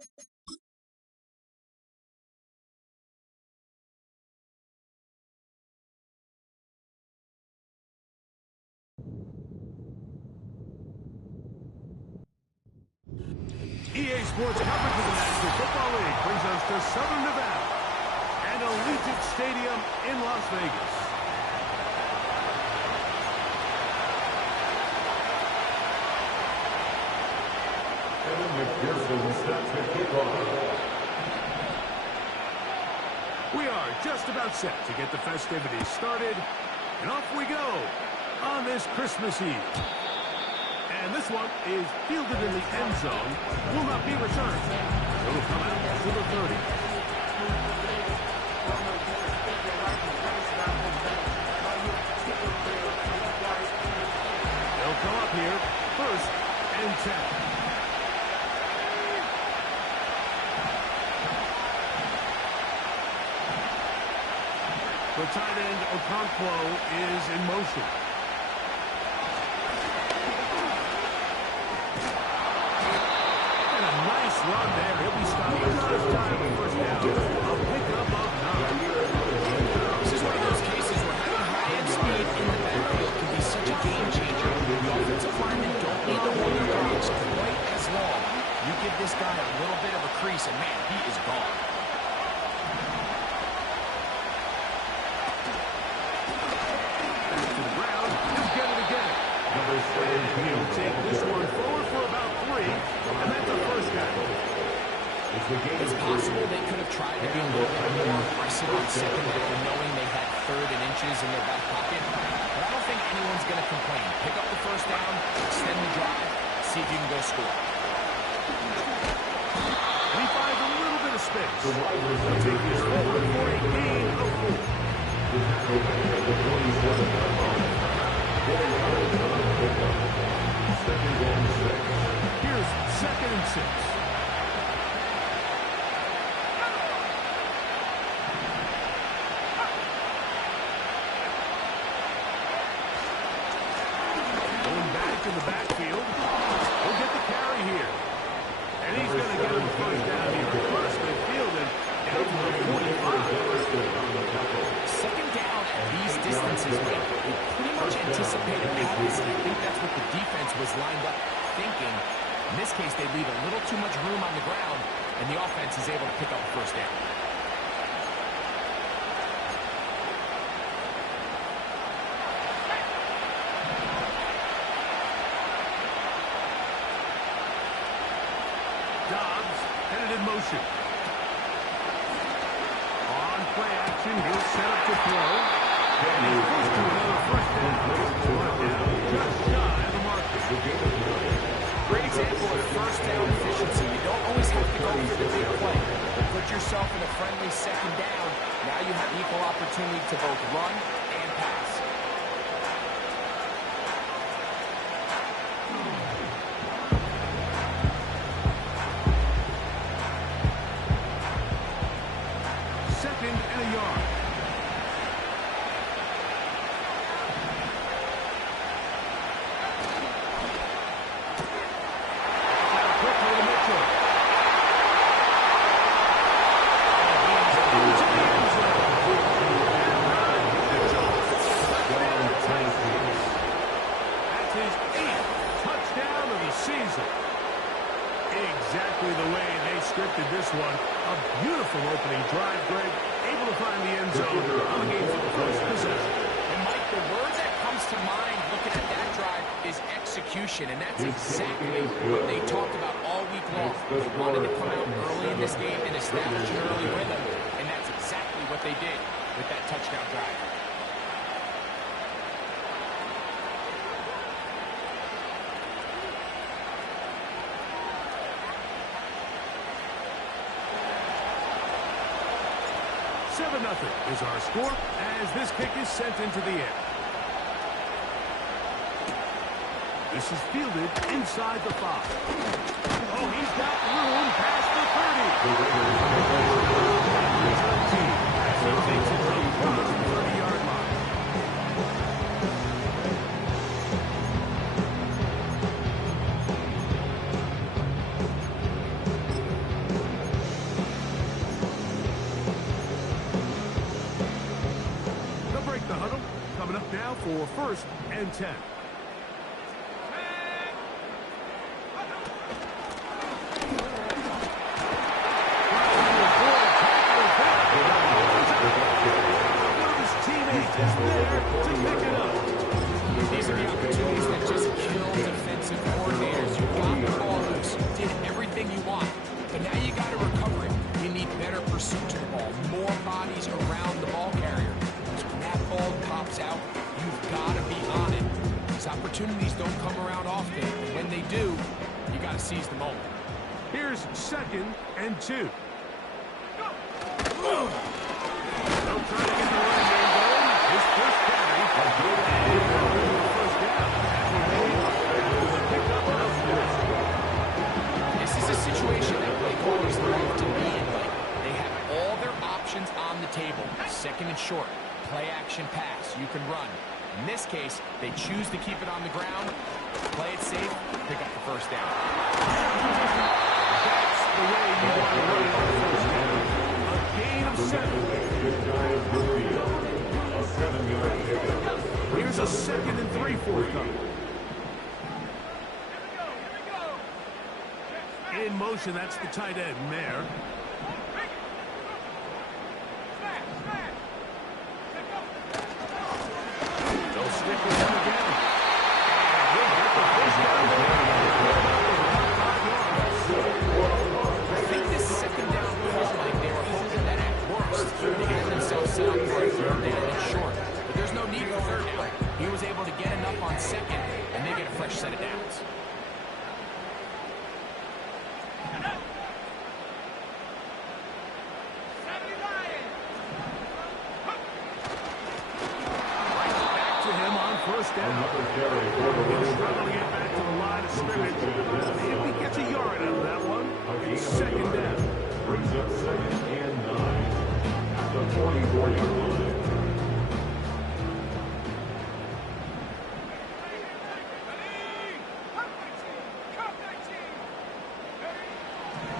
EA Sports coverage of the National Football League brings us to Southern Nevada and Allegiant Stadium in Las Vegas. We are just about set to get the festivities started, and off we go on this Christmas Eve. And this one is fielded in the end zone, will not be returned. It'll come out to the 30. They'll come up here, 1st and 10. The tight end, Okonkwo, is in motion. And a nice run there. He'll be stopped just time for first down. A pickup of 9. This is one of those cases where having high-end speed in the backfield can be such a game changer. The offensive linemen don't need to hold their arms quite as long. You give this guy a little bit of a crease, and man, he is gone. He'll take this one forward for about 3, and that's a first down. It's possible they could have tried to be a little bit more aggressive on second down, knowing they had 3rd and inches in their back pocket. But I don't think anyone's going to complain. Pick up the first down, extend the drive, see if you can go score. And he finds a little bit of space. He'll take this forward for a gain of 4. Here's 2nd and 6. Going back in the backfield. He'll get the carry here. And he's going to get him the first down here. First midfield and down to the 45. Second down at these distances, we pretty much anticipated this. I think that's what the defense was lined up thinking. In this case, they leave a little too much room on the ground, and the offense is able to pick up the first down. Dobbs headed in motion. On play action, he'll set up to throw. And he's close to another first down. Brought down just shy of the marker. Great example of first down efficiency. You don't always have to go for the big play. But put yourself in a friendly second down. Now you have equal opportunity to both run and pass. Second and a yard. Exactly the way they scripted this one. A beautiful opening drive, Greg. Able to find the end zone on the game's first possession. And Mike, the word that comes to mind looking at that drive is execution, and that's exactly what they talked about all week long. They wanted to come out early in this game and establish an early rhythm, and that's exactly what they did with that touchdown drive. Nothing is our score as this kick is sent into the air. This is fielded inside the 5. Oh, he's got room past the 30. So takes it across the 30-yard line. for first and 10. Is there to pick it up. These are the opportunities that just kill defensive coordinators. You got the ball loose, did everything you want, but now you got to recover it. You need better pursuit to the ball, more bodies around the ball carrier. So when that ball pops out, you've got to be on it. These opportunities don't come around often, and when they do, you got to seize the moment. Here's second and 2. They'll try to get the running game going. His first carry. This is a situation that play callers love to be in. Like, they have all their options on the table. Second and short, play action pass. You can run. In this case, they choose to keep it on the ground, play it safe, pick up the first down. That's the way you want to run it on first down. A gain of 7. Here's a second and 3 forthcoming. In motion, that's the tight end, Mayer. They'll stick with him again. And he'll get the first down there. I think this second down felt like they were hoping that at worst they had themselves set up for a third down and short. But there's no need for third down. He was able to get enough on second, and they get a fresh set of downs. First down. He'll struggle to get back to the line of scrimmage. If he gets a yard out of that one, it's second down. Brings up second and 9 at the 44-yard line.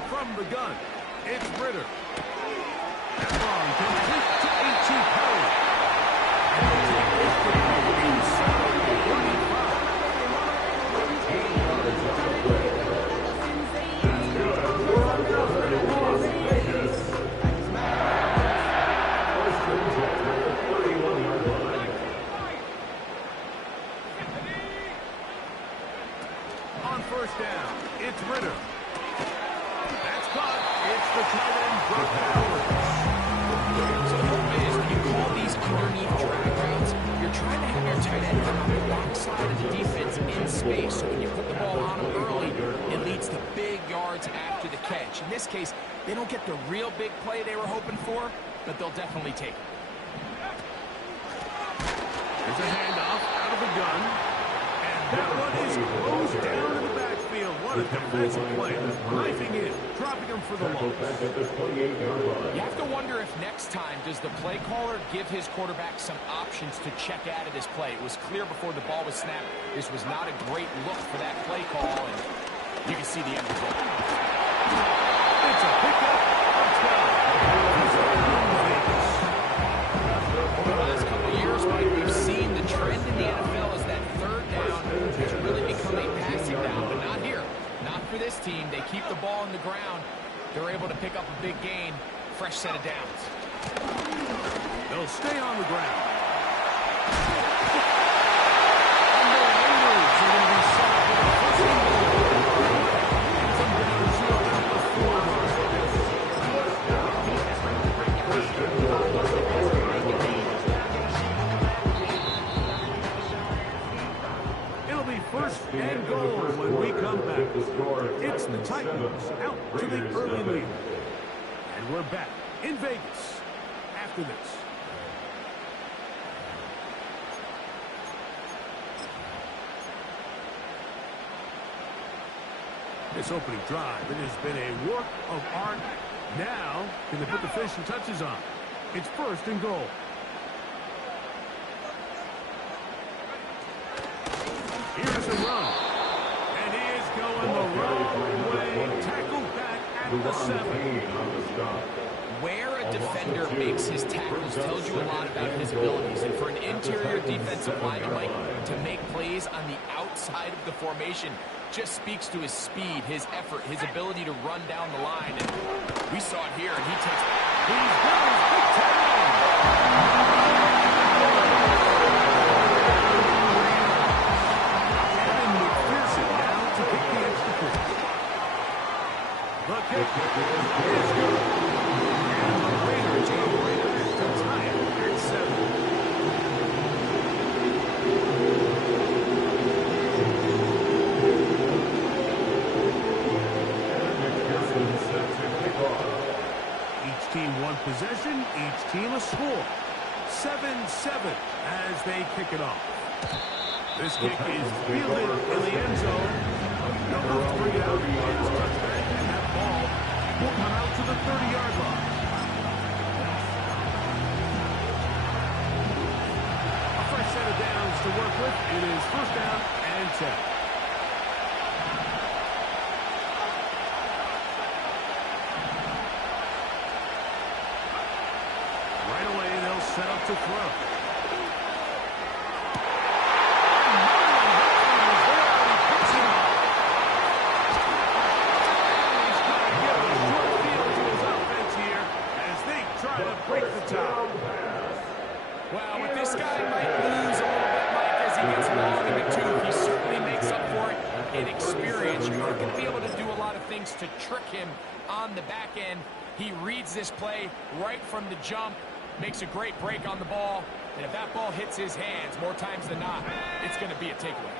From the gun, it's Ritter. That long complete to A.T. Perry. On first down, it's Ritter. That's caught. It's the tight end, Brock Howard. So the hope is when you call these underneath drag routes, you're trying to have your tight end come on the backside of the defense in space. So when you put the ball on him early, it leads to big yards after the catch. In this case, they don't get the real big play they were hoping for, but they'll definitely take it. There's a handoff out of the gun. And that one is closed down in the backfield. What a defensive play. Knifing in, dropping him for the loss. You have to wonder if next time does the play caller give his quarterback some options to check out of this play. It was clear before the ball was snapped. This was not a great look for that play call, and you can see the end result. It's a pickup of 12. Over the last couple of years, Mike, we've seen the trend in the NFL is that third down has really become a passing down, but not here. Not for this team. They keep the ball on the ground. They're able to pick up a big gain. Fresh set of downs. They'll stay on the ground. It'll be first and goal when we come back. It's the Titans out to the early lead. And we're back in Vegas after this. This opening drive, it has been a work of art. Now, can they put the finishing touches on? It's first and goal. Here's a run. And he is going the wrong way. Tackled back at the 7. Where a defender makes his tackles tells you a lot about his abilities. And for an interior defensive lineman, Mike, to make plays on the outside of the formation just speaks to his speed, his effort, his ability to run down the line. And we saw it here, and he takes... He's got his big time! The kick is good. And the Raiders are Raiders to tie it at 7. Each team one possession, each team a score. 7-7 as they kick it off. This kick is fielded in the end zone. No move to bring it out. It's touchback, and that ball will come out to the 30-yard line. A fresh set of downs to work with. It is first down and 10. Right away, they'll set up to throw. Well, with this guy might lose a little bit, Mike, as he gets long in the tooth. He certainly makes up for it in experience. You're not going to be able to do a lot of things to trick him on the back end. He reads this play right from the jump, makes a great break on the ball, and if that ball hits his hands more times than not, it's going to be a takeaway.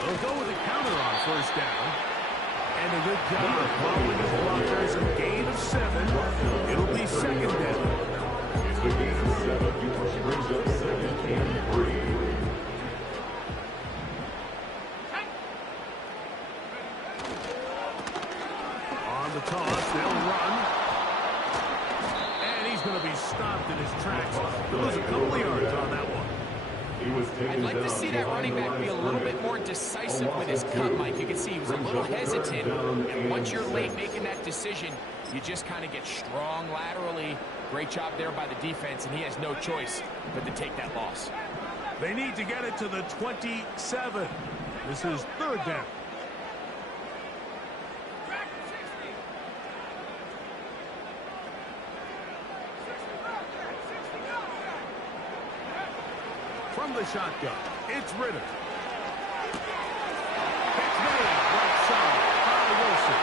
They'll go with a counter on first down. And a good job following his blockers, a gain of 7. It'll be second down. It's a gain of 7, which brings up 2nd and 3. On the toss, they'll run. And he's going to be stopped in his tracks. He'll lose a couple of yards on that one. I'd like to see that running back be a little bit more decisive with his cut, Mike. You can see he was a little hesitant. And once you're late making that decision, you just kind of get strong laterally. Great job there by the defense, and he has no choice but to take that loss. They need to get it to the 27. This is third down. From the shotgun, it's Ritter. It's made right side by Wilson.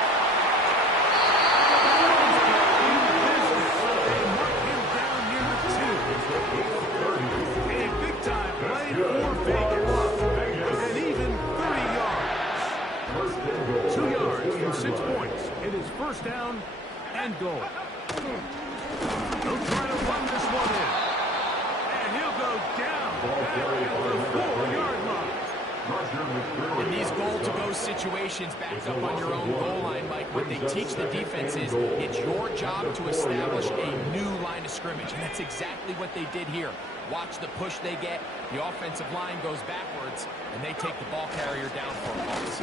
They mark him down near the 2. A big-time play for Vegas. And even 30 yards. 2 yards for 6 points. It is first down and goal. They'll try to run this one in. And he'll go down. In these goal-to-go situations, back up on your own goal line, Mike, what they teach the defense is it's your job to establish a new line of scrimmage, and that's exactly what they did here. Watch the push they get. The offensive line goes backwards, and they take the ball carrier down for a loss.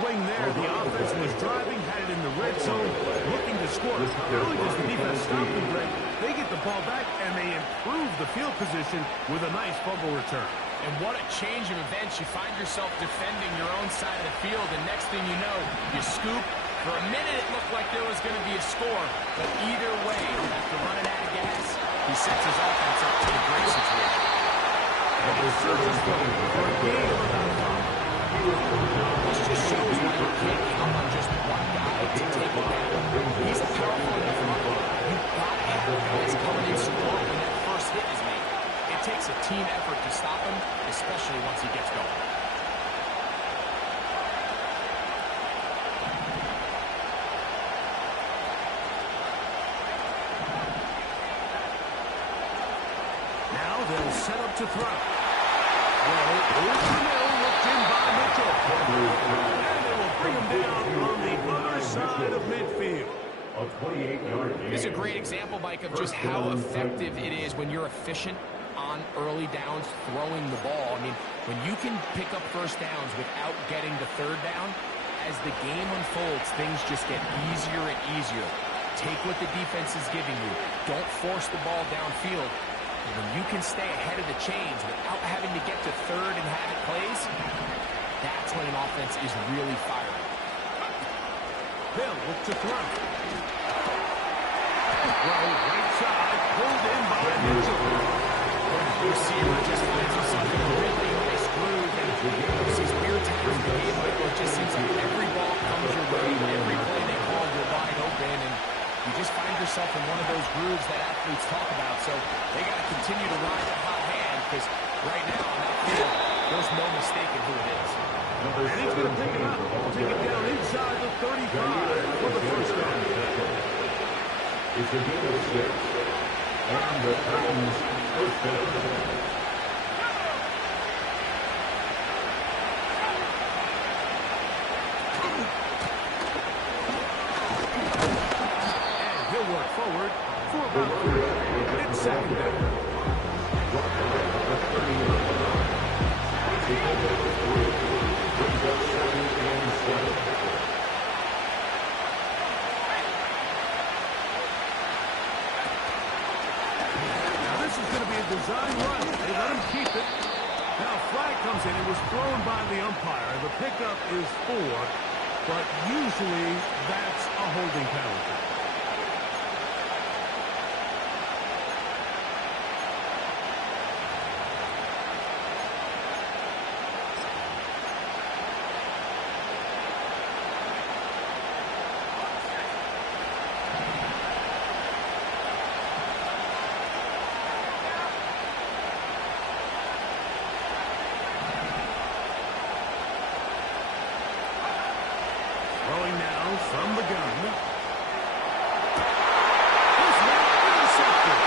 Swing there. The offense was driving, had it in the red zone, looking to score. Not only does the defense stop them, Greg, they get the ball back and they improve the field position with a nice fumble return. And what a change of events. You find yourself defending your own side of the field, and next thing you know, you scoop. For a minute, it looked like there was going to be a score, but either way, after running out of gas, he sets his offense up to a great situation. And the surgeons going for a game of about 5. This just shows why you can't count on just one guy to take it down. He's powerful enough runner. You've got to have guys coming in support when that first hit is made. It takes a team effort to stop him, especially once he gets going. Now they'll set up to throw. Well, over the middle, looked in by Mitchell. And they will bring him down on the other side of midfield. A 28-yard gain. This is a great example, Mike, of just how effective it is when you're efficient on early downs throwing the ball. I mean, when you can pick up first downs without getting to third down, as the game unfolds, things just get easier and easier. Take what the defense is giving you. Don't force the ball downfield. And when you can stay ahead of the chains without having to get to third and have it plays, that's when an offense is really firing. Hill look to throw. Throw right side, pulled in by Mitchell. The receiver just finds himself in a really nice groove, and there's these weird times in the game where it just seems like every ball comes your way, every play they call, you're wide open, and you just find yourself in one of those grooves that athletes talk about. So they got to continue to ride the hot hand, because right now on that field, there's no mistaking who it is. And he's going to pick it up. Take it down inside the 35 for the first down. It's a gain of 6. And the Titans first down. Forward for about 3. It's second down. Now this is going to be a design run. They let him keep it. Now flag comes in. It was thrown by the umpire. The pickup is 4, but usually that's a holding penalty. Throwing now from the gun. This one intercepted.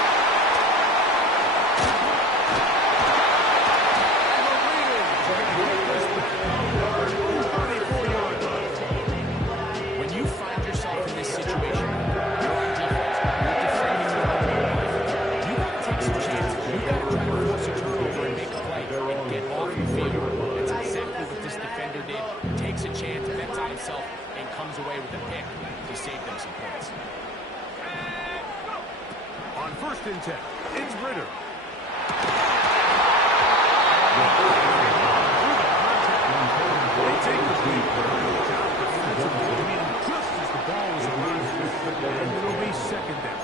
And the Raiders are going to get this back on the 34-yard line. When you find yourself in this situation, you're on defense, you're defending your own life. You got to take some chances. You got to try to force a turnover and make a play and get off the field. That's exactly what this defender did. Takes a chance, bets on himself, and comes away with a pick to save them some points. On 1st and 10, it's Ritter. They take the lead. Job defensively, just as the ball was arriving, and it'll be second down.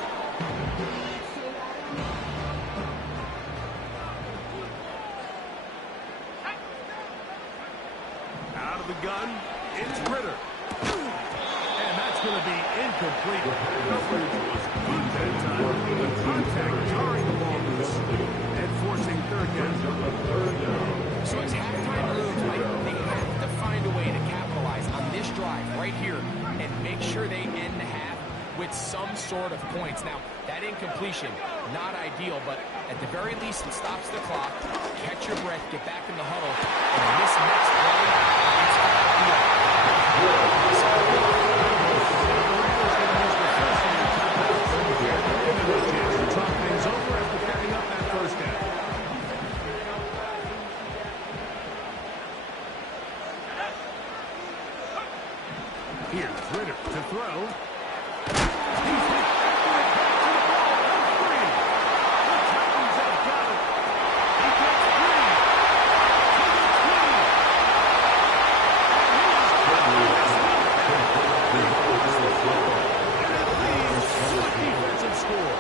Out of the gun, it's Ritter. And that's going to be incomplete. Coverage was good that time. The contact jarring the ball loose and forcing third down. So as halftime moves, Mike, they have to find a way to capitalize on this drive right here and make sure they end the half with some sort of points. Now, that incompletion, not ideal, but at the very least, it stops the clock. Catch your breath, get back in the huddle, and this next play, it's ideal. Talk things over after picking up that first down. Here's Ritter to throw. He's hit after the catch of the ball. 3. The Titans have got it. He gets 3. To the 20. And it leads to a defensive score.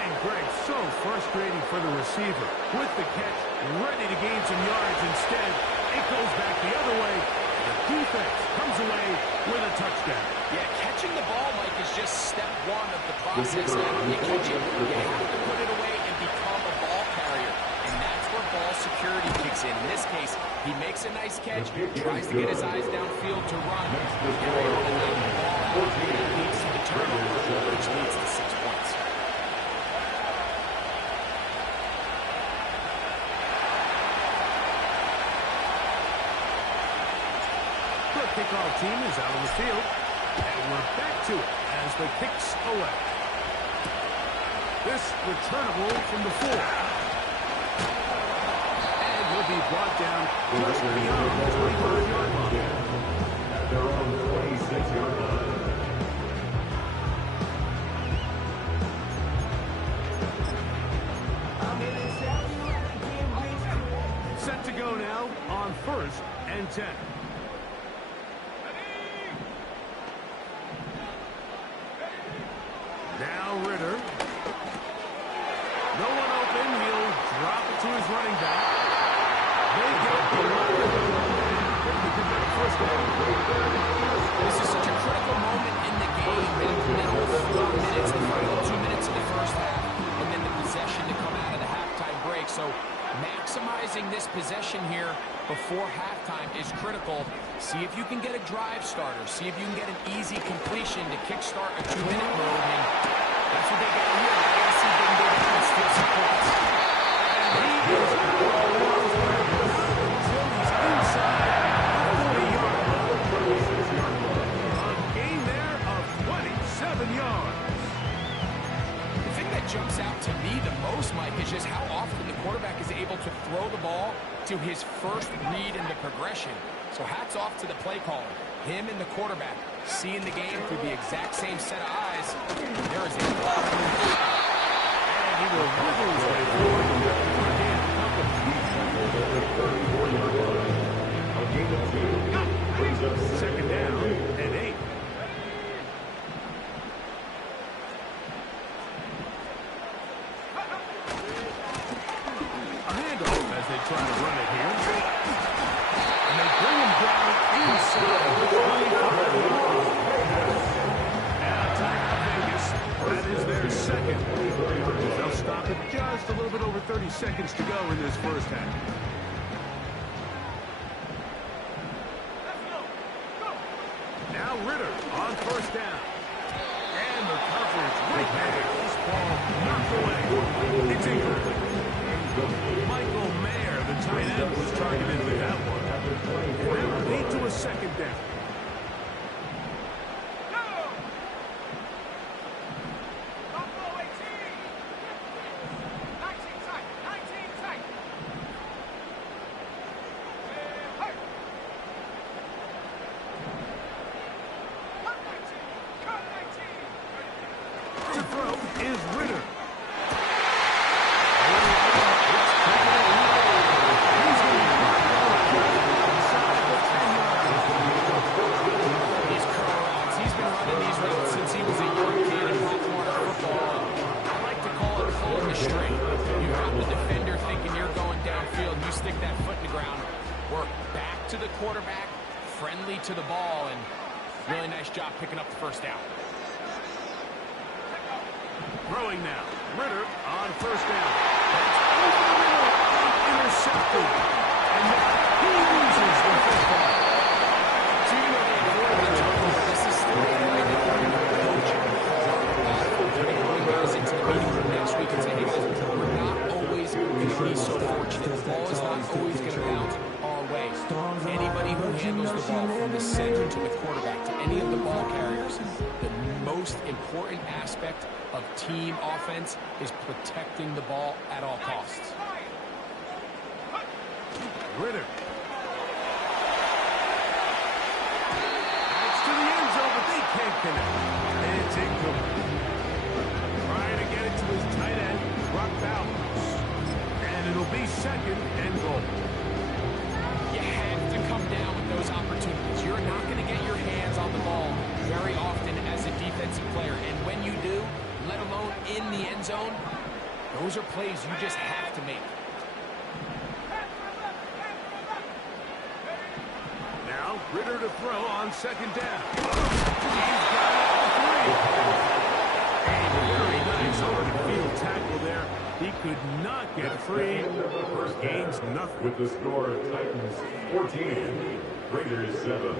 And Greg, so frustrating for the receiver. With the catch, ready to gain some yards. Instead, it goes back the other way. The defense comes away with a touchdown. Yeah, catching the ball, Mike, is just step one of the process. Now, when you catch it, you have to put it away and become a ball carrier. And that's where ball security kicks in. In this case, he makes a nice catch, tries to get his eyes downfield to run. And they're able to knock the ball out. And it leads to the turnover, which leads to 6 points. kickoff team is out on the field. And we're back to it as the kick's away. This returnable from the 4. And will be brought down just beyond the 25-yard line. At their own 26-yard line. Set to go now on 1st and 10. Now Ritter. No one open. He'll drop it to his running back. They get the first down. This is such a critical moment in the game. The middle 4 minutes, the final 2 minutes of the first half, and then the possession to come out of the halftime break. So maximizing this possession here before halftime is critical. See if you can get a drive starter. See if you can get an easy completion to kickstart a 2-minute mode. And that's what they got here. They got to see if they can go down and steal some points. And he is out until he's inside the 40-yard line. A gain there of 27 yards. The thing that jumps out to me the most, Mike, is just how often the quarterback is able to throw the ball to his first read in the progression. So hats off to the play caller. Him and the quarterback seeing the game through the exact same set of eyes. There is a lot of movement. And he will wiggle his way forward. Second down and 8. A handoff as they try to run it here. And they bring him down inside the 25. Now time Vegas. That is their second. They'll stop it just a little bit over 30 seconds to go in this first half. Now Ritter on first down. And the coverage right there. This ball knocked away. It's incomplete. Michael Mayer, the tight end, was targeted with that one. And that will lead to a second down. To throw is Ritter. These curl routes, he's been running these routes since he was a young kid in Blackwater football. I like to call it pulling the string. You've got the defender thinking you're going downfield. You stick that foot in the ground. Work back to the quarterback, friendly to the ball, and really nice job picking up the first down. Throwing now. Ritter on first down. That's over the middle. Intercepted. And now he loses the football. So even though they avoided the turnover, this is still a play that they're going to coach and bring guys into the meeting room next week and say, hey guys, we're not always going to be so fortunate. The ball is not always going to bounce our way. Anybody who handles the ball from the center to the quarterback to any of the ball carriers, the most important aspect of team offense is protecting the ball at all costs. Ritter. That's to the end zone, but they can't connect. It's incomplete. Trying to get it to his tight end, Brock Bowers. And it'll be second and goal. You have to come down with those opportunities. You're not going to get your hands on the ball very often as a defensive player. And when you do, let alone in the end zone, those are plays you just have to make. Now, Ritter to throw on second down. He's got all three. A very nice on-field tackle there. He could not get free. Gains nothing. With the score, Titans 14, Raiders 7.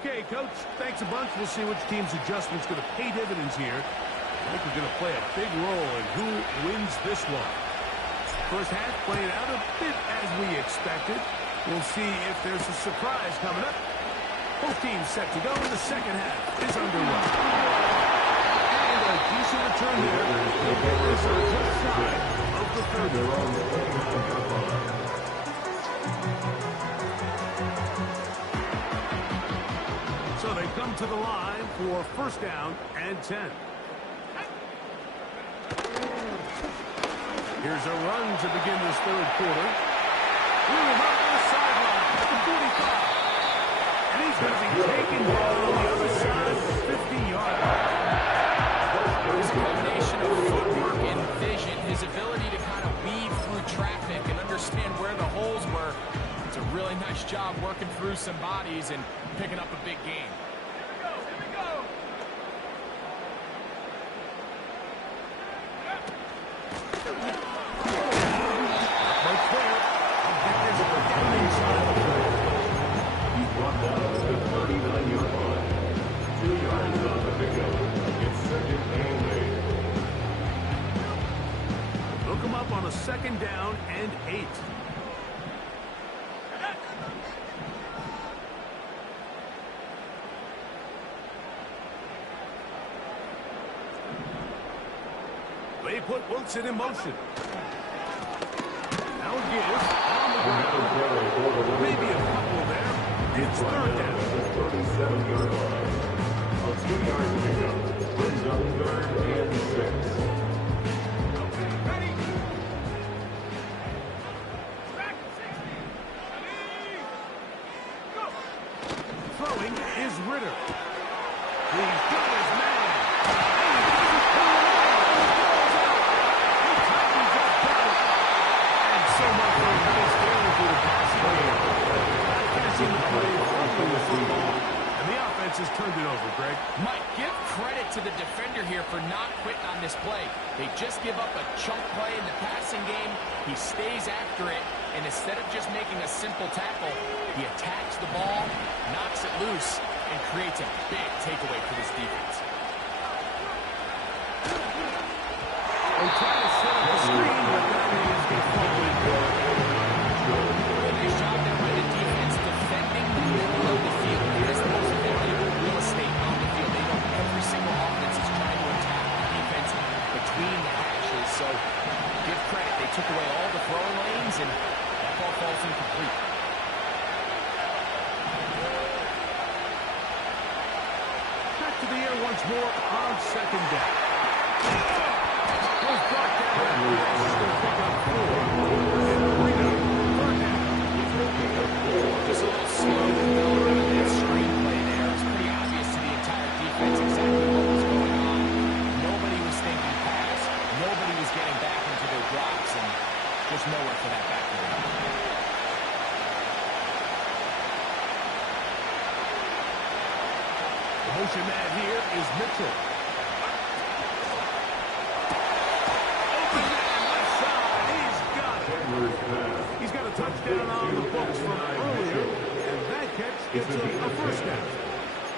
Okay, Coach, thanks a bunch. We'll see which team's adjustment's going to pay dividends here. I think we're going to play a big role in who wins this one. First half playing out a bit as we expected. We'll see if there's a surprise coming up. Both teams set to go. The second half is underway. And a decent return here. They'll get this on just side of the 30. So they come to the line for first down and 10. Here's a run to begin this third quarter. We'll run on the sideline at the 45. And he's going to be taken down on the other side of the 50-yard line. His combination of footwork and vision, his ability to kind of weave through traffic and understand where the holes were. It's a really nice job working through some bodies and picking up a big game. Look him up on a second down and 8. They put Wilson in motion. Now gives on the ground. Maybe a couple there. It's third down. 37-yard line. A 2-yard pickup. Brings up third and 6. Throwing is Ritter. He's got his man. And so much for a nice game through the passing game. Passing the play, fumbling the football, and the offense has turned it over, Greg. Mike, give credit to the defender here for not quitting on this play. They just give up a chunk play in the passing game. He stays after it, and instead of just making a simple tackle, he attacks the ball, knocks it loose, and creates a big takeaway for this defense. They try to set up the screen, but that is deflected. Nice job there by the defense defending the middle of the field. It is the most valuable real estate on the field. They know every single offense is trying to attack the defense between the hashes. So give credit. They took away all the throwing lanes, and that ball falls incomplete. Back to the air once more on second down. Goes brought down. He's going to pick up 4. And bring up third down. Just a little slow development of that screenplay there. It's pretty obvious to the entire defense exactly what was going on. Nobody was thinking pass. Nobody was getting back into their drops, and just nowhere for that back to them. The motion man here is Mitchell. Open man left side. He's got it. He's got a touchdown on the books from earlier, and that catch gets him a first down.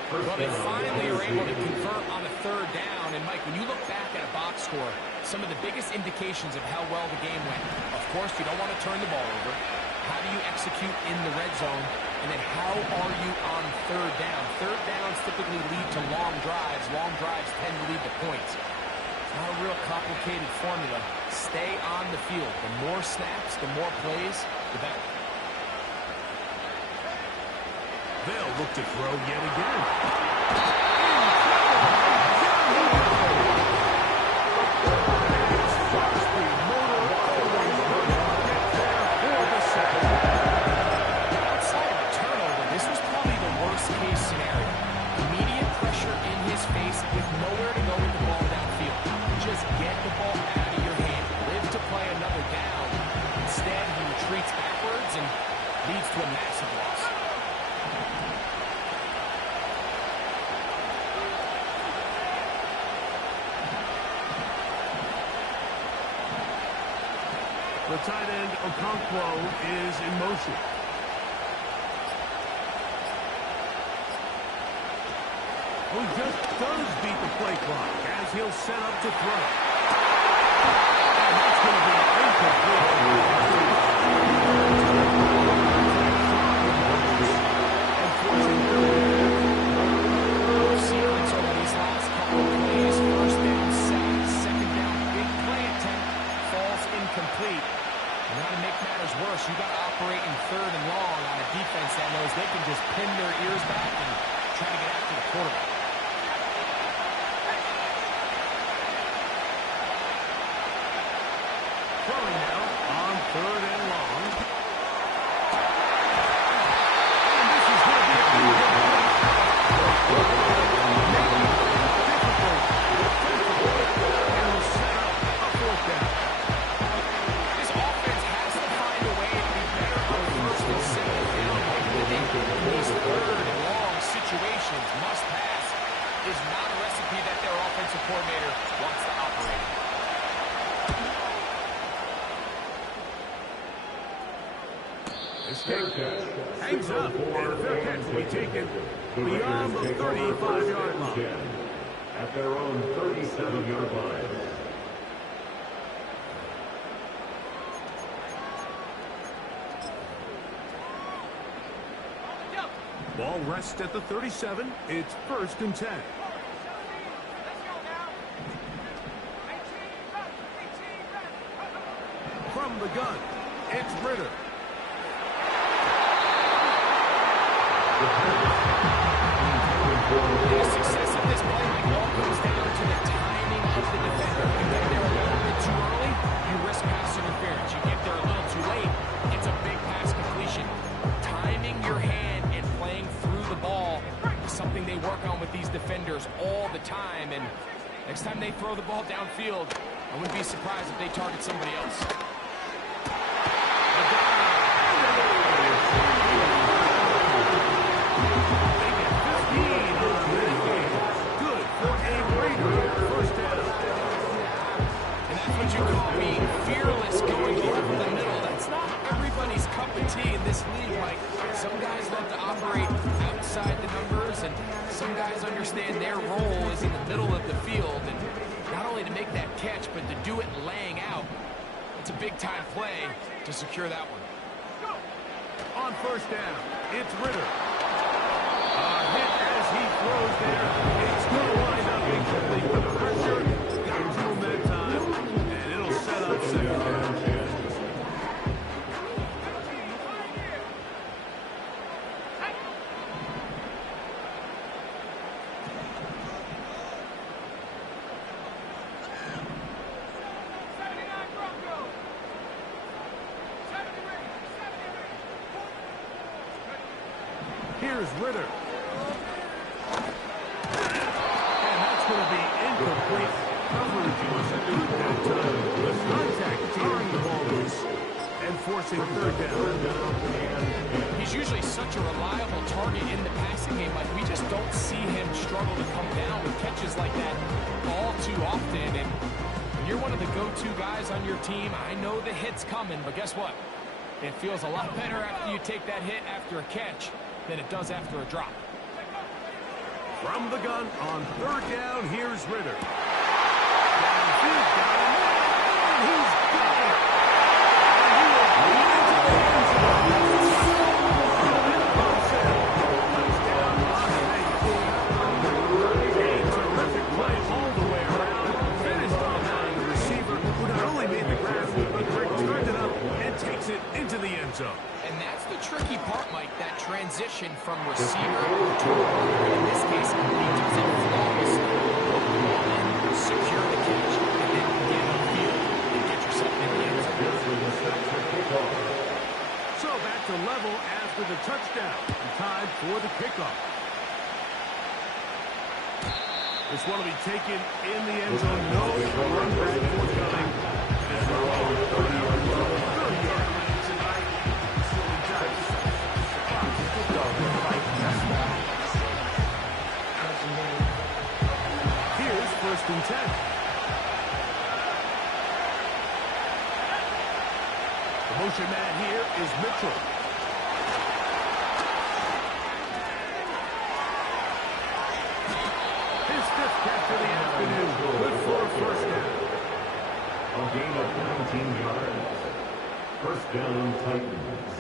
Well, they finally are able to convert on a third down. And, Mike, when you look back at a box score, some of the biggest indications of how well the game went, of course, you don't want to turn the ball over. How do you execute in the red zone? And then how are you on third down? Third downs typically lead to long drives. Long drives tend to lead to points. It's not a real complicated formula. Stay on the field. The more snaps, the more plays, the better. They'll look to throw yet again. Outside of a turnover, this was probably the worst-case scenario. Immediate pressure in his face with nowhere to go with the ball downfield. Just get the ball out of your hand. Live to play another down. Instead, he retreats backwards and leads to a massive loss. The tight end, Okonkwo, is in motion. who just does beat the play clock as he'll set up to throw. And that's going to be incomplete. Sequence over these last couple of plays. First down, sack. Second down, big play attempt. Falls incomplete. And now to make matters worse, you got to operate in third and long on a defense that knows they can just pin their ears back and try to get after the quarterback. Throwing now on third and long. And this is going to be a good This offense has to find a way to be better on first and second down. These third and long situations, must pass, is not a recipe that their offensive coordinator wants to operate. This kick hangs up, and a fair catch will be taken beyond the 35-yard line. At their own 37-yard line. Ball rests at the 37. It's first and 10. From the gun, it's Ritter. The success of this play all comes down to the timing of the defender. You get there a little bit too early, you risk pass interference. You get there a little too late, it's a big pass completion. Timing your hand and playing through the ball is something they work on with these defenders all the time. And next time they throw the ball downfield, I wouldn't be surprised if they target somebody else. What you call being fearless going over the middle. That's not everybody's cup of tea in this league, Mike. Some guys love to operate outside the numbers, and some guys understand their role is in the middle of the field, and not only to make that catch, but to do it laying out. It's a big-time play to secure that one. On first down, it's Ritter. A hit as he throws there. It's going to wind up incomplete with the pressure. Got to him that time. Set up second down. Here's Ritter. And that's going to be incomplete. Coverage was good that time. The contact tearing the ball loose and forcing third down. He's usually such a reliable target in the passing game. Like, we just don't see him struggle to come down with catches like that all too often. And when you're one of the go-to guys on your team, I know the hit's coming, but guess what? It feels a lot better after you take that hit after a catch than it does after a drop. From the gun on third down, here's Ritter. And that's the tricky part, Mike, that transition from receiver to receiver. In this case, he does it flawlessly. Secure the catch, and then get on field and get yourself in the end zone. So back to level after the touchdown. Time for the kickoff. This one will be taken in the end zone. No run back forthcoming. And they're all 30-yard line. Here's first and 10. The motion man here is Mitchell. fifth catch of the afternoon. Good for a first down. A gain of 19 yards. First down, Titans.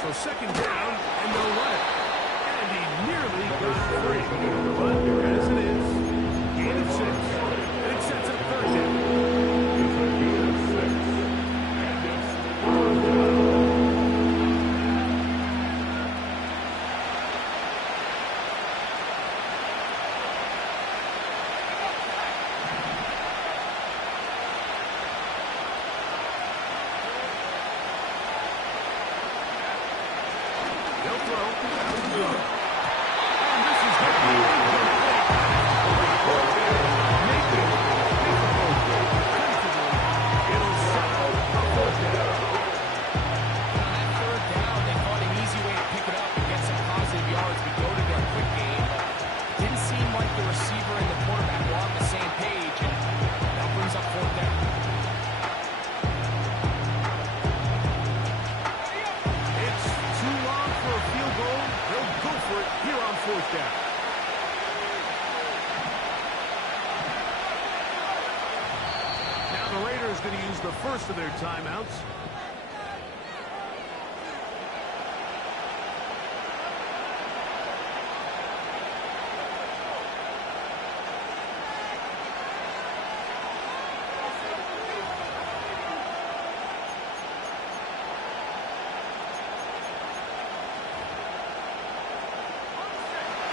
So second down, and they'll run it. And he nearly got free. But as it is, gain of 6. And it sets up third down. It's a gain of 6. And it's third down. Now the Raiders going to use the first of their timeouts.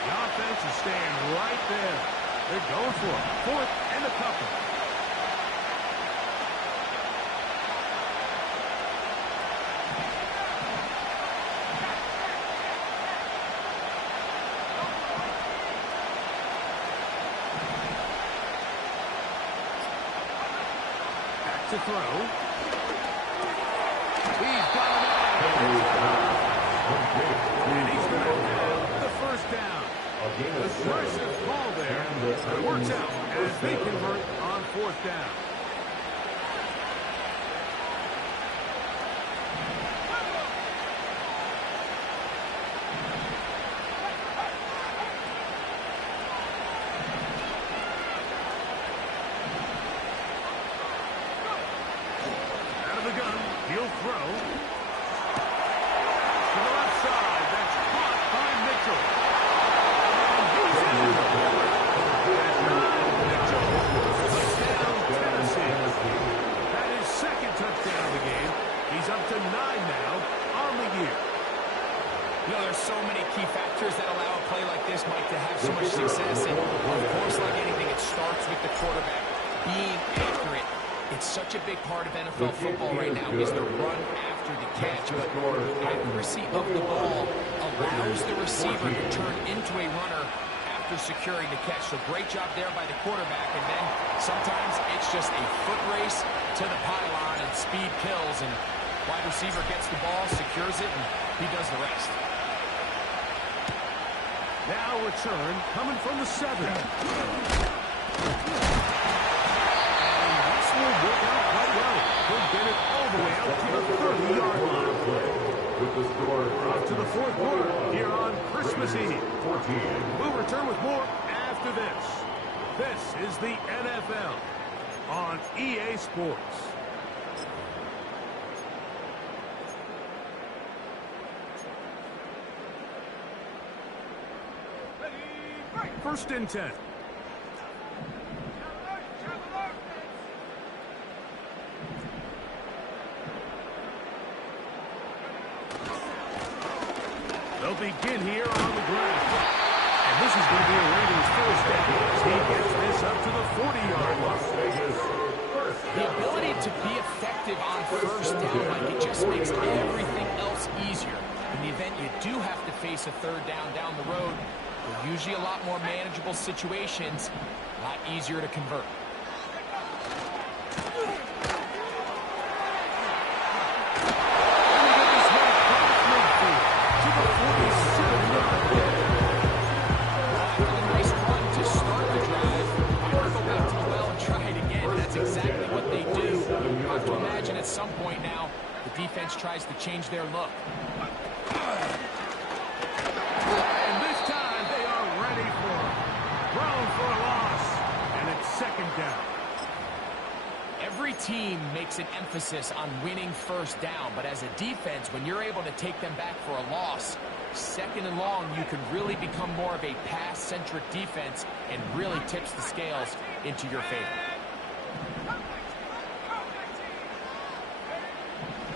The offense is staying right there. They're going for it. Fourth and a couple. Back to throw. He's got it out. And he's going to have the first down. Aggressive call there. It works out as they convert on fourth down. Out of the gun, he'll throw. To the left side, that's caught by Mitchell. That is second touchdown of the game. He's up to 9 now on the year. You know, there's so many key factors that allow a play like this, Mike, to have so much success. And, of course, like anything, it starts with the quarterback being accurate. It's such a big part of NFL football right now is the run after the catch. But accuracy of the ball allows the receiver to turn into a runner after securing the catch. So great job there by the quarterback. And then sometimes it's just a foot race to the pylon and speed kills. And wide receiver gets the ball, secures it, and he does the rest. Now return coming from the 7. And this will work out quite well. He'll get it all the way out to the 30-yard line. Off to the fourth quarter here on Christmas Eve. We'll return with more after this. This is the NFL on EA Sports. Ready. First and 10. They'll begin here on the ground. And this is going to be a Raiders first down as he gets this up to the 40-yard line. The ability to be effective on first down, like it just makes everything else easier. In the event you do have to face a third down the road, they're usually a lot more manageable situations, a lot easier to convert. At some point now, the defense tries to change their look. And this time they are ready for it. Thrown for a loss. And it's second down. Every team makes an emphasis on winning first down, but as a defense, when you're able to take them back for a loss, second and long, you can really become more of a pass-centric defense and really tips the scales into your favor.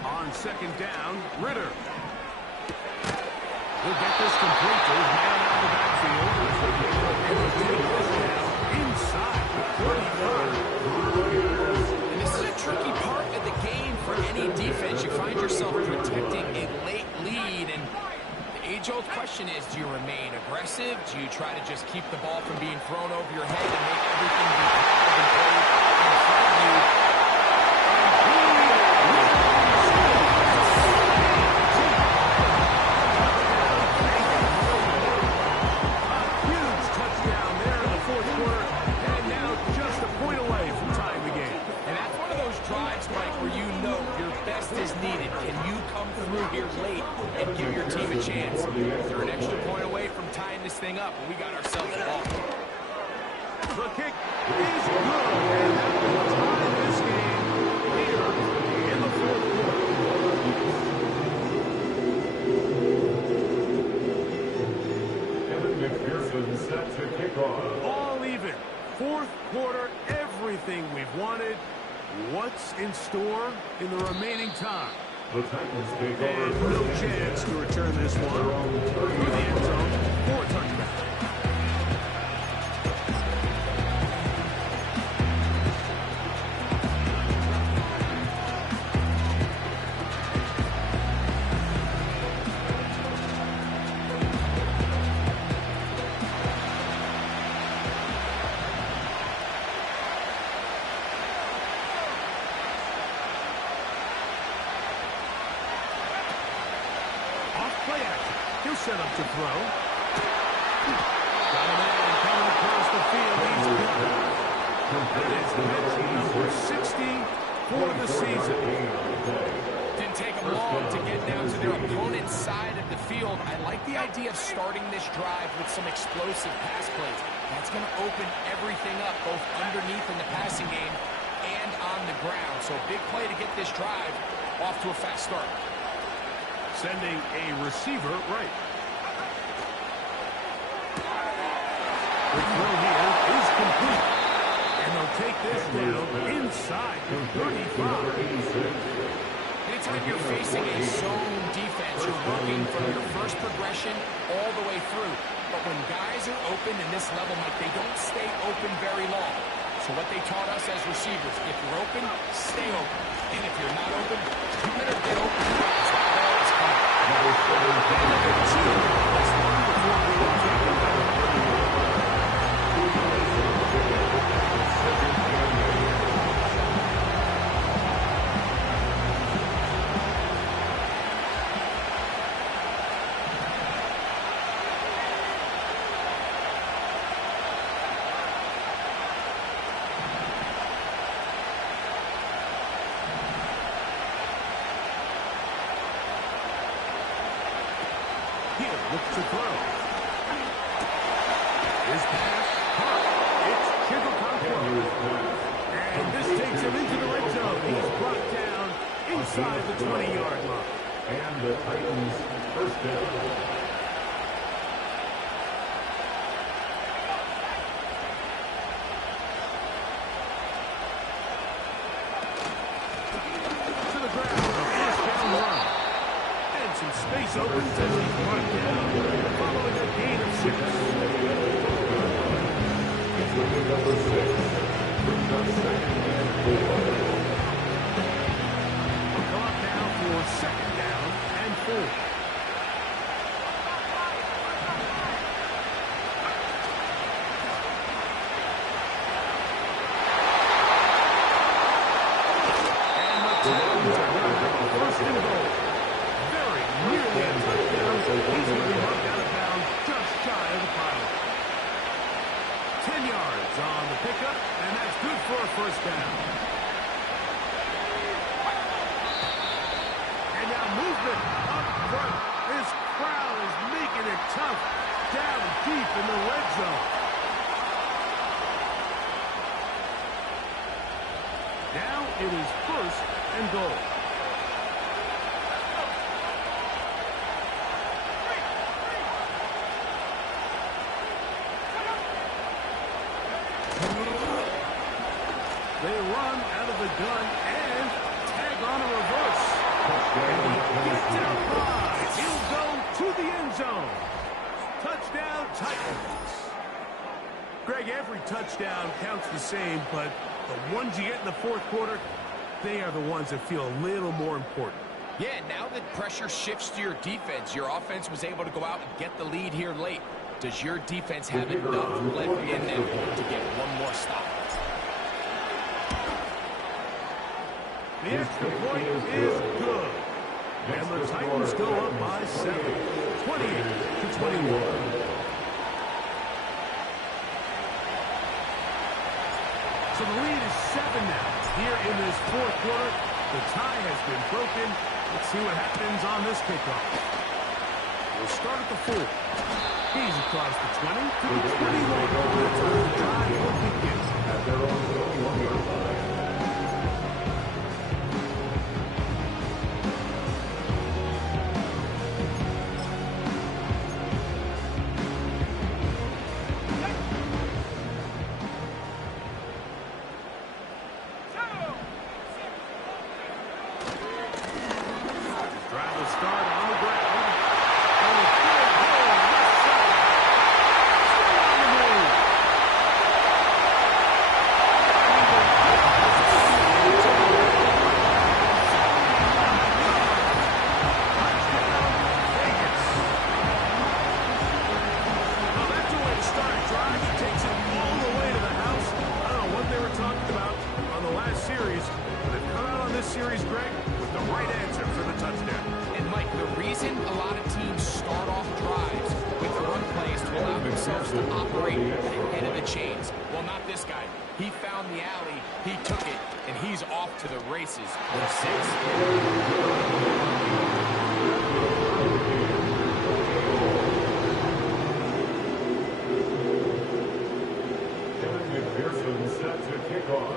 On second down, Ritter. He'll get this complete to his man out of the backfield. And he'll take this down inside the 35. And this is a tricky part of the game for any defense. You find yourself protecting a late lead, and the age-old question is, do you remain aggressive? Do you try to just keep the ball from being thrown over your head and make everything be played in front of you? Is needed. Can you come through here late and give your team a chance? They're an extra point away from tying this thing up, and we got ourselves a ball. The kick is good, and that will tie this game here in the fourth quarter. Evan McPherson set to kick off. All even. Fourth quarter, everything we've wanted. What's in store in the remaining time? The Titans take over. And no chance to return this one through the end zone for a touchdown. Set up to throw. Got a man coming across the field. He's good. That is mention number 60 for the season. Didn't take them long to get down to their opponent's side of the field. I like the idea of starting this drive with some explosive pass plays. That's going to open everything up, both underneath in the passing game and on the ground. So big play to get this drive off to a fast start. Sending a receiver right. The throw here is complete. And they'll take this down inside the 35. Anytime you're facing a zone defense, you're working from your first progression all the way through. But when guys are open in this level, Mike, they don't stay open very long. So what they taught us as receivers, if you're open, stay open. And if you're not open, you better get open. Number 2, that's one before we will take it back. Looks to throw. His pass caught. It's Chicago. And this takes him into the red zone. He's brought down inside the 20-yard line. And the Titans first down. space opens as he's brought down, following a gain of 6. It's looking number 6. Brings up 2nd and 4. We'll come up now for 2nd down and 4. First down. And now movement up front. This crowd is making it tough down deep in the red zone. Now it is 1st and goal. They run out of the gun and tag on a reverse. And he gets out wide. He'll go to the end zone. Touchdown, Titans. Greg, every touchdown counts the same, but the ones you get in the 4th quarter, they are the ones that feel a little more important. Yeah, now that pressure shifts to your defense, your offense was able to go out and get the lead here late. Does your defense have enough left in them to get one more stop? The extra point is good. And the Titans go up by 7, 28-21. So the lead is 7 now. Here in this 4th quarter, the tie has been broken. Let's see what happens on this kickoff. We'll start at the 4. He's across the 20 to the 21. That's where the drive will begin. At their own zone, 1-yard line. Series, Greg, with the right answer for the touchdown. And, Mike, the reason a lot of teams start off drives with the run plays to allow themselves to operate at the head of the chains. Well, not this guy. He found the alley, he took it, and he's off to the races with 6. Set to kick off.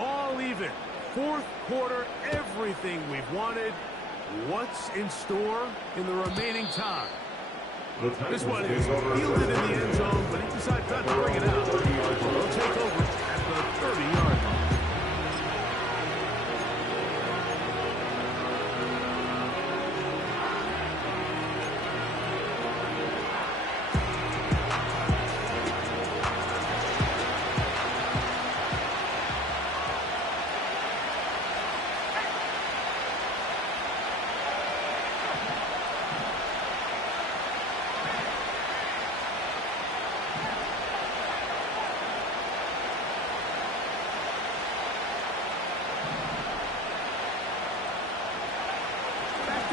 All even. 4th quarter, everything we've wanted. What's in store in the remaining time? This one is fielded in the end zone, but he decides not to bring it out. They'll take over at the 30-yard line.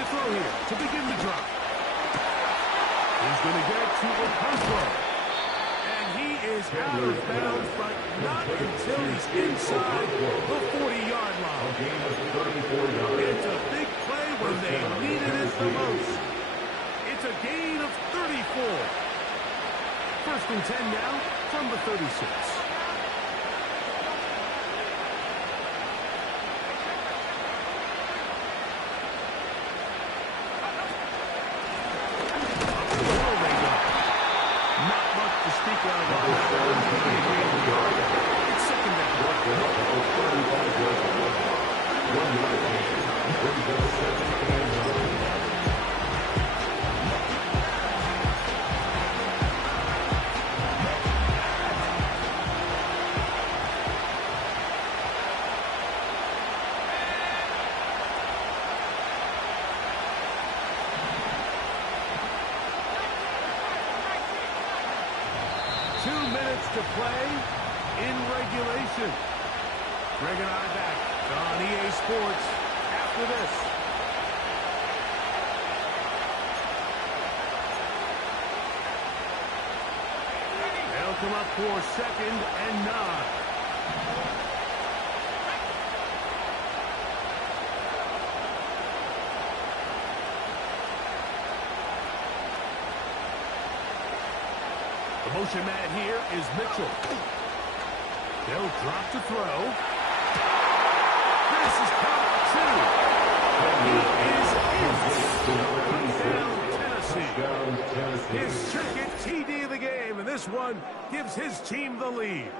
Throw here to begin the drive. He's going to get to a control. And he is out of bounds, but not until he's inside the 40-yard line. It's a big play when they needed it the most. It's a gain of 34. 1st and 10 now from the 36. play in regulation. Greg and I back on EA Sports after this. They'll come up for 2nd and 9. The motion man here is Mitchell. They'll drop to throw. This is covered 2. He is in. His 2nd TD of the game, and this one gives his team the lead.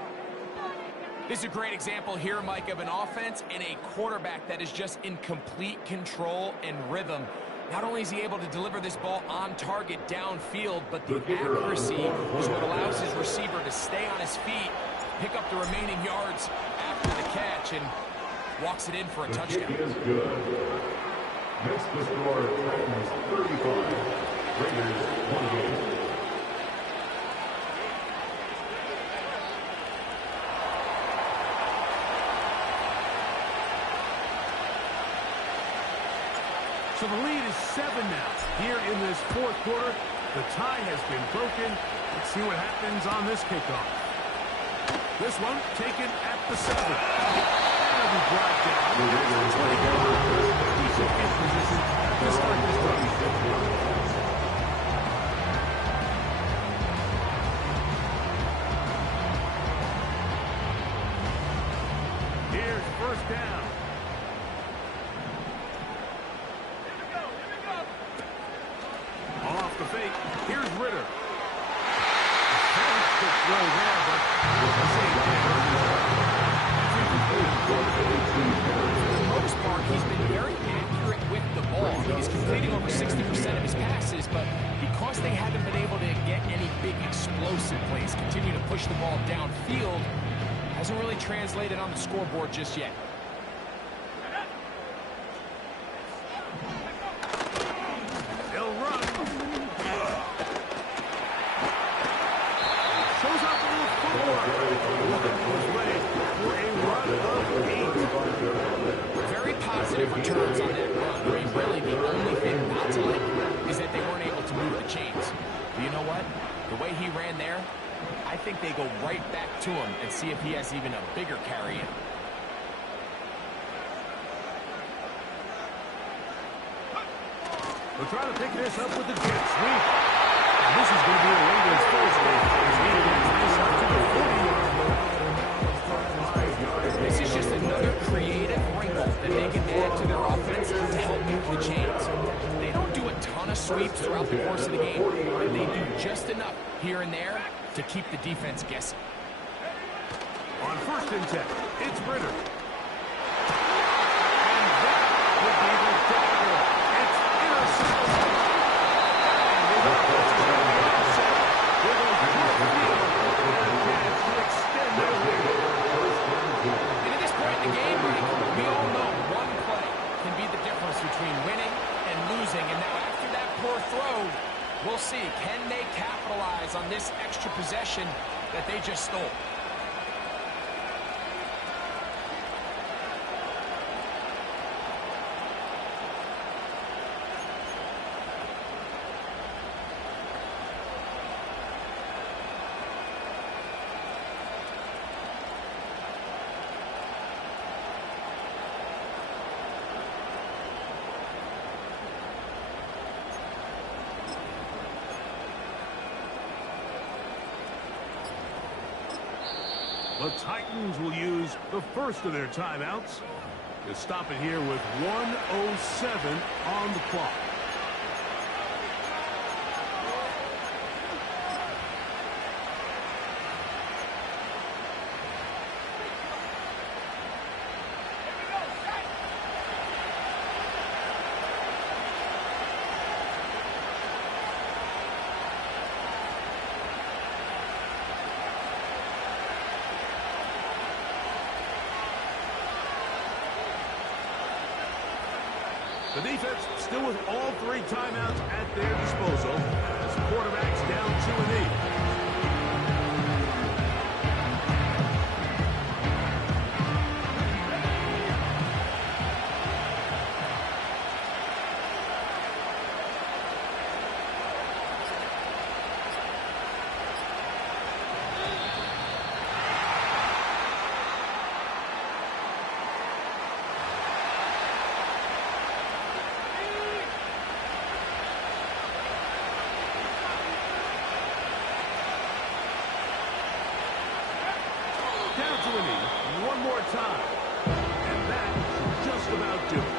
This is a great example here, Mike, of an offense and a quarterback that is just in complete control and rhythm. Not only is he able to deliver this ball on target downfield, but the accuracy is what allows his receiver to stay on his feet, pick up the remaining yards after the catch, and walks it in for a touchdown. Kick is good. Next to score, Titans 35, Raiders 28. So the lead is 7 now. Here in this 4th quarter, the tie has been broken. Let's see what happens on this kickoff. This one taken at the 7. And we drive down. He's in good position to start this drive. Here's 1st down. Off the fake. Here's Ritter. Quick throw there, but for the most part, he's been very accurate with the ball. He's completing over 60% of his passes, but because they haven't been able to get any big explosive plays, continue to push the ball downfield, hasn't really translated on the scoreboard just yet. they'll run. Shows up a little footwork. Looking for his way for a run of 8. Very positive returns on that run. I mean, really, the only thing not to like is that they weren't able to move the chains. But you know what? The way he ran there, I think they go right back to him and see if he has even a bigger carry in. We'll try to pick this up with the jet sweep. And this is going to be a Ravens first down. As he gets this up to the 40-yard line. This is just another creative wrinkle that they can add to their offense to help move the chains. They don't do a ton of sweeps throughout the course of the game, but they do just enough here and there to keep the defense guessing. On 1st and 10, it's Ritter. And that would be the tackle. It's intercepted. And the offense is going to be upset with a short field and a chance to extend their lead. And at this point in the game, Mike, we all know one play can be the difference between winning and losing. And now after that poor throw, we'll see, can they capitalize on this extra possession that they just stole? The Titans will use the first of their timeouts to stop it here with 1:07 on the clock. The defense still with all 3 timeouts at their disposal as the quarterback's down 2-8. to a knee one more time. And that should just about do it.